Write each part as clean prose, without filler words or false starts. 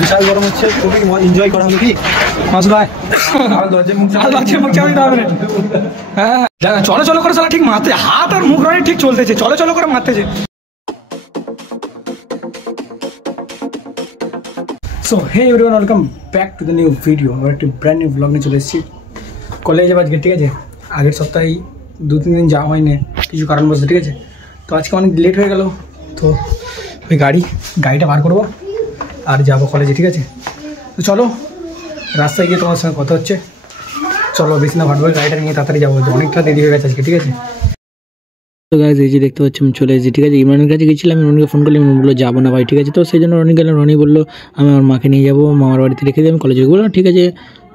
বিশাল গরম হচ্ছে, খুবই এনজয় করা হলো কি মাসুদ ভাই? হ্যাঁ চলো চলো করে সালা ঠিক মারতে, হাত আর মুখ রানি ঠিক চলতেছে, চলো চলো করে মারতেছে। So hey everyone, welcome back to the new video. আমরা একটি ব্র্যান্ড নিউ ব্লগ নিয়ে চলে এসেছি। কলেজে আজকে ঠিক আছে, আগের সপ্তাহে 2-3 দিন যাওয়া হয়নি কিছু কারণবশত, ঠিক আছে। তো আজকে অনেক লেট হয়ে গেল, তো ওই গাড়িটা বার করবো আর যাবো কলেজে, ঠিক আছে। তো চলো রাস্তায় গিয়ে তোমার সঙ্গে কথা হচ্ছে, চলো বেশি না ভাটবো, গাড়িটা নিয়ে তাড়াতাড়ি যাবো, অনেকটা দেরি হয়ে গেছে আজকে, ঠিক আছে। তো গাইজ এই যে দেখতে পাচ্ছি আমি চলে এসেছি, ঠিক আছে। ইমরানের কাছে গেছিলাম, ইমরানকে ফোন করলাম, ইমরান বললো যাবো না ভাই, ঠিক আছে। তো সেই জন্য রনি গেলাম, রনি বললো আমি আমার মাকে নিয়ে যাবো, মামার বাড়িতে রেখে দিয়ে আমি কলেজে বললাম ঠিক আছে।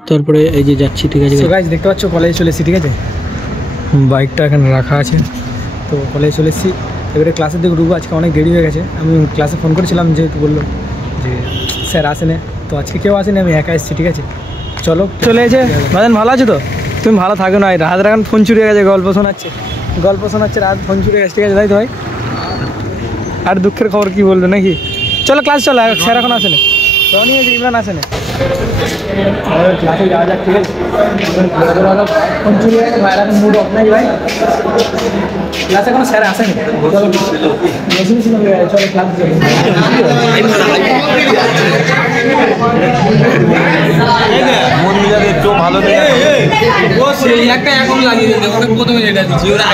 তারপরে এই যে যাচ্ছি, ঠিক আছে। তো গাইজ দেখতে পাচ্ছ কলেজে চলে এসেছি, ঠিক আছে। বাইকটা এখানে রাখা আছে, তো কলেজে চলে এসেছি। এবারে ক্লাসের দিকে ঢুকবো, আজকে অনেক দেরি হয়ে গেছে। আমি ক্লাসে ফোন করেছিলাম, যেহেতু বললো যে স্যার আসেনি, তো আজকে কেউ আসেনি, আমি একা এসেছি, ঠিক আছে। চলো চলে এসে বাজান, ভালো আছো তো? তুমি ভালো থাকো না, রাত এখন ফোন চুরি হয়ে গেছে, গল্প শোনাচ্ছে রাত ফোন চুরি হয়ে গেছে, ঠিক আছে তাই তো ভাই? আর দুঃখের খবর কি বলবে নাকি? চলো ক্লাস চলো, স্যার এখন আসেনি, রনি আছে, ইমরান আসেনি, ক্লাসে যাওয়া যাক, ঠিক আছে। ফোন চুরি হয়ে গেছে, ভাইয়ের এখন মুড অফ নাই ভাই, ক্লাসে কোনো স্যার আসেনি, চলো চলো ক্লাস মন মিলাবে একটু ভালো নেই একটা এখন লাগিয়ে দিতে ওটা প্রথমে যেটা দিচ্ছি ওরা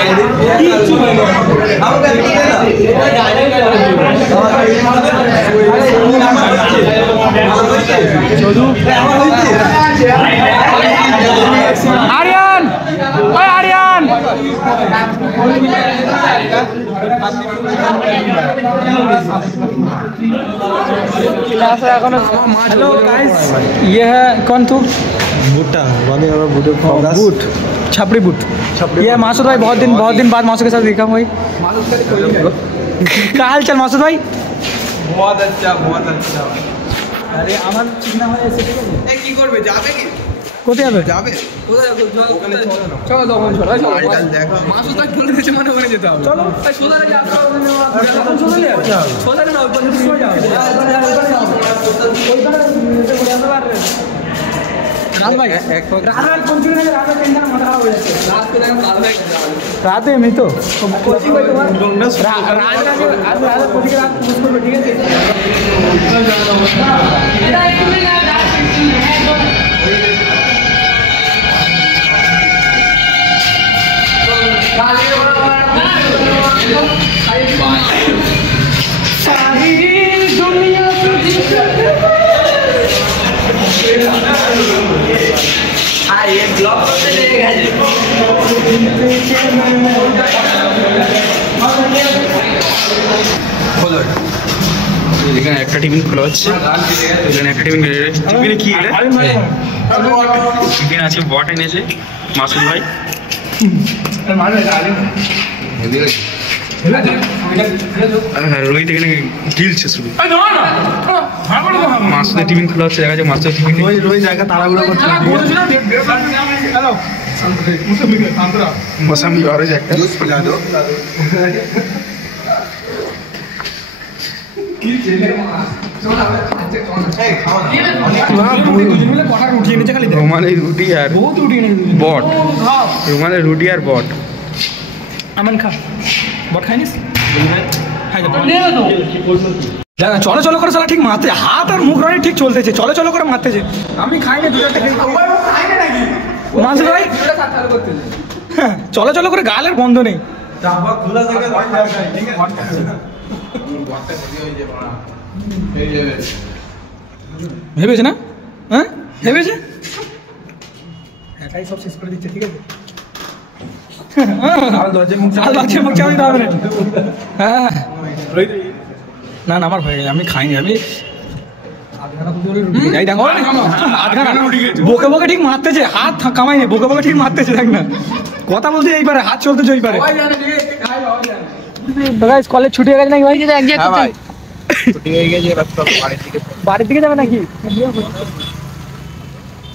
আরিয়ান, ওই আরিয়ান, हेलो गाइस, ये है कौन तू? बुट्टा वाले और बूट, छपड़ी बूट। ये मासूद भाई, बहुत दिन बाद मासूद के साथ देखा भाई। क्या हाल चाल मासूद भाई? बहुत अच्छा अरे আমার চিন্তা হয় এসে, ঠিক আছে। এই কি করবে, যাবে কি? কোথায় যাবে? কোথায় ওখানে চলো না, চলো তখন চলো দেখো মাসুদ ভাই বলে দিয়েছে, মানে ওখানে যেতে হবে। চলো সোজারে যাও, সোজারে যাও, রাতে এমনি তো ঠিক আছে। এখানে একটা টিফিন খোলা হচ্ছে, এখানে একটা টিফিনে কি টিফিন আছে, বট এনেছে মাসুদ ভাই। রোহিত এখানে গিলছে শুধু। মাসুদের টিফিন খোলা হচ্ছে, দেখা যাচ্ছে মাসুদের টিফিন রোহিত জায়গা তাড়াহুড়ো করছে। মৌসামি অরেঞ্জ একটা জুস পিলা দো। রুমালের রুটি আর বট, রুমালের রুটি আর বট। আমান খা, বট খাইনিস? চলো চলো করে সালা ঠিক মারতে, হাত আর মুখ রানি ঠিক চলতেছে, চলো চলো করে মারতেছে। আমি খাইনি, মাসুদ ভাই চলো চলো করে, গালের বন্ধ নেই। ভেবেছে না? হ্যাঁ ভেবেছে, একাই সব শেষ করে দিচ্ছে, ঠিক আছে। না না আমার হয়ে গেছে, আমি খাইনি, আমি বকে বকে ঠিক মারতেছে, হাত কামাইনি, বকে বকে ঠিক মারতেছে, দেখ না কথা বলতে এই পারে, হাত চলতেছে ওই পারে। কলেজ ছুটি হয়ে গেছে নাকি ভাই? বাড়ির দিকে যাবে নাকি?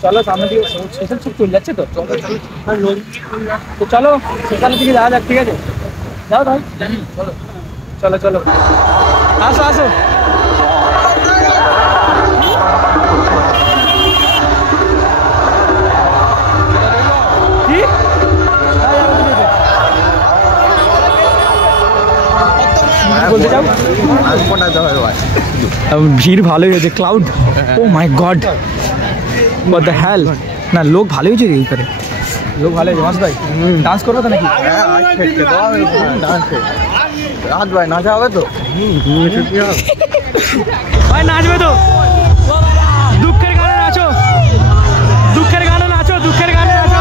চলো সামনের দিকে স্টেশন সব চলে যাচ্ছে, তো চলো সেখানের দিকে যাওয়া যাক, ঠিক আছে। যাও ভাই, চলো চলো চলো, আসো আসো। ভিড় ভালোই হয়েছে, crowd, oh my God, what the hell. না লোক ভালোই হয়েছে এই করে, লোক ভালো হয়েছে। মাস ভাই ডান্স করবো তো নাকি? রাত ভাই নাচা হবে তো? ভাই নাচবে তো? দুঃখের গানে নাচো, দুঃখের গানে নাচো, দুঃখের গানে নাচো।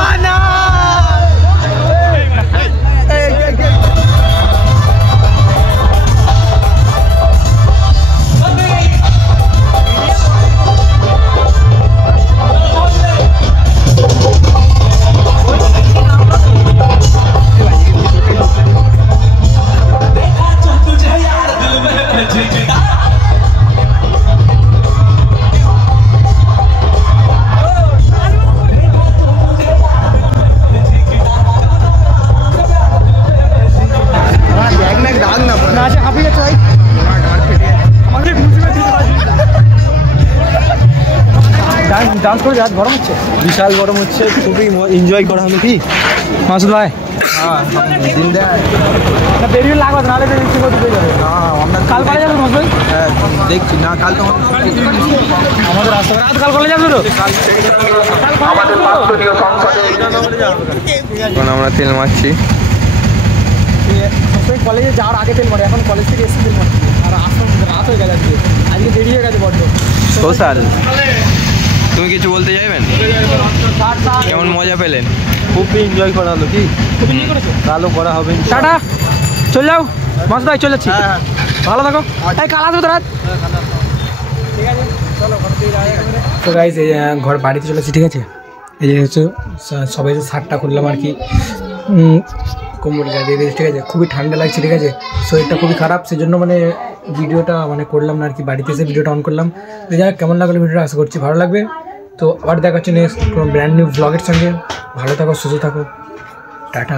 ডান্স করে আজ গরম হচ্ছে, বিশাল গরম হচ্ছে, খুবই এনজয় করা হলো কি মাসুদ ভাই? না বেরিয়ে লাগবে, নাহলে ঠিক মতো পেয়ে যাবে। কাল কলে যাবে মাসুদ ভাই? দেখছি না, কাল তো আমাদের রাস্তা রাত কাল কলে যাবে তো? এখন আমরা তেল মারছি। কলেজে যাওয়ার আগে তেল মারে, এখন কলেজ থেকে এসে তেল মারছি, আর আসতে রাত হয়ে গেল আজকে, আজকে দেরি হয়ে গেছে বড্ড। সোশ্যাল, তুমি কিছু বলতে চাইবেন? কেমন মজা পেলেন? খুবই এনজয় করা হলো কি, ভালো করা হবে। টাটা, চলে যাও মাসুদ ভাই, চলে যাচ্ছি, ভালো থাকো। এই কাল আসবে তো রাত, ঠিক আছে চলো। তো গাইজ এই ঘর বাড়িতে চলেছি, ঠিক আছে। এই যে হচ্ছে সবাই যে শার্টটা করলাম আর কি, কম্বল গায়ে দিয়ে দিয়েছি, ঠিক আছে। খুবই ঠান্ডা লাগছে, ঠিক আছে, শরীরটা খুবই খারাপ, সেই জন্য মানে ভিডিওটা মানে করলাম না আর কি, বাড়িতে এসে ভিডিওটা অন করলাম। তো যাই হোক, কেমন লাগলো ভিডিওটা আশা করছি ভালো লাগবে। তো আবার দেখা হচ্ছে নেক্সট কোনো ব্র্যান্ড নিউ ব্লগের সঙ্গে। ভালো থাকো, সুস্থ থাকো, টাটা।